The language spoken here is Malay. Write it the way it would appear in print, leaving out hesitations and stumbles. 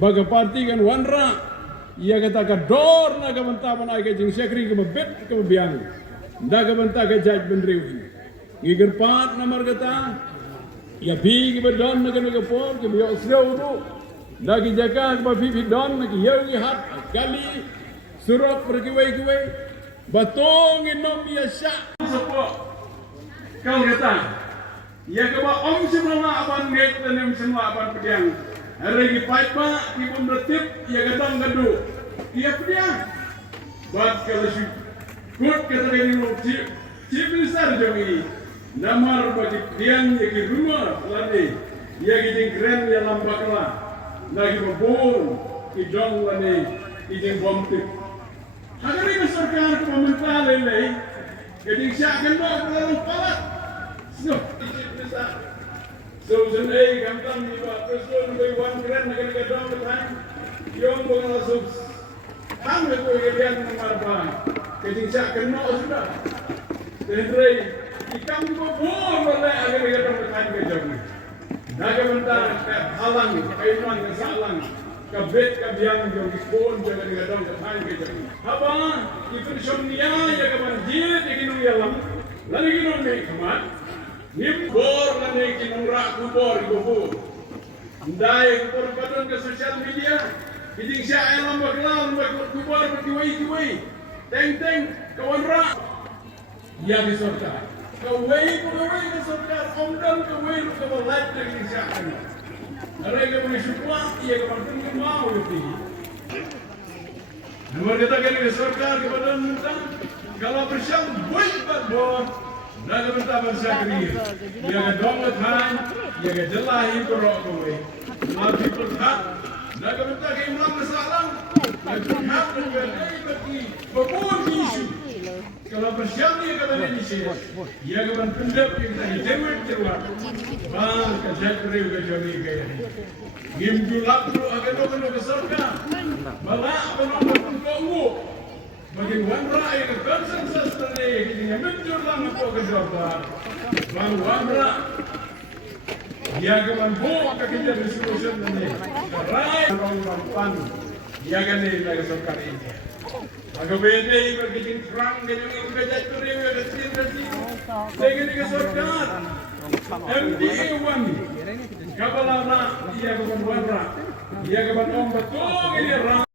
baga parti kan wanra ia kata ka dor na ka banta pan ay ka jing sekri ka mabet ka mabiang da ka banta ka jaj benrewi ngiger pat namar kata ia bi ka don na ka por ka biyo seo do da ki jaka ka fi don na ki yau ki hat kali surat perkiwai batong inom ia syak sepo kau kata ia ka ba om semua aban nget nem semua aban pediang hari pait ba ki pun bertip ia kadang gadu ia pediang bat kalau si kut kata ini lo cip besar jongi namar bagi pediang ia ki rumah lagi ia ki jeng keren ia lambat lah lagi babon ki jong lagi ki jeng bomtip hari ini sarkar pemerintah lelai jadi siakan ba kalau palat so besar so jenai gampang ni ba presiden koi wan keren negara dong kan yong bong langsung ham le koi yang nomor ba jadi siakan no sudah tendrei ikam ko bor le negara dong kan ke jong naga bentar halang kaiman ke salang kabet kabiang jong ikon jaga negara dong kan ke jong haba itu somnia ya kaman jiet ikinu yalam lalu ikinu me kaman nimbor lane kinura kubor gobo ndai kubor padon ke social media kijing sia elam baglaw kubor kiwai teng kawan ra ya di sorka kawai ke sorka omdan kawai ke live kijing sia are ke mani supwa iya ke pantun ke mau yuti nomor kita ke sorka ke badan mutan kalau bersam boy bor naga bentaban sakri ia ga dongat han ia ga jelahi korok kowe mati perhat naga bentag imam masalah perhat bergai bagi babon isu kalau bersiap ia ga bani isu ia ga ban pendap yang tadi dewet terwat bang ka jakri ga joni gaya ngim dulak lu aga dongan ga sorga bala penomor ko bagi wanra yang konsensus tadi kita mencur lang po ke Jawa bang wanra dia keman bo kakita resolution ini rai orang pan dia kan ini lagi sokar ini agak beda bagi kita perang dengan orang kejat tu dia ada sini dengan ke sokar MDA one kabalana dia keman wanra dia keman om betul ini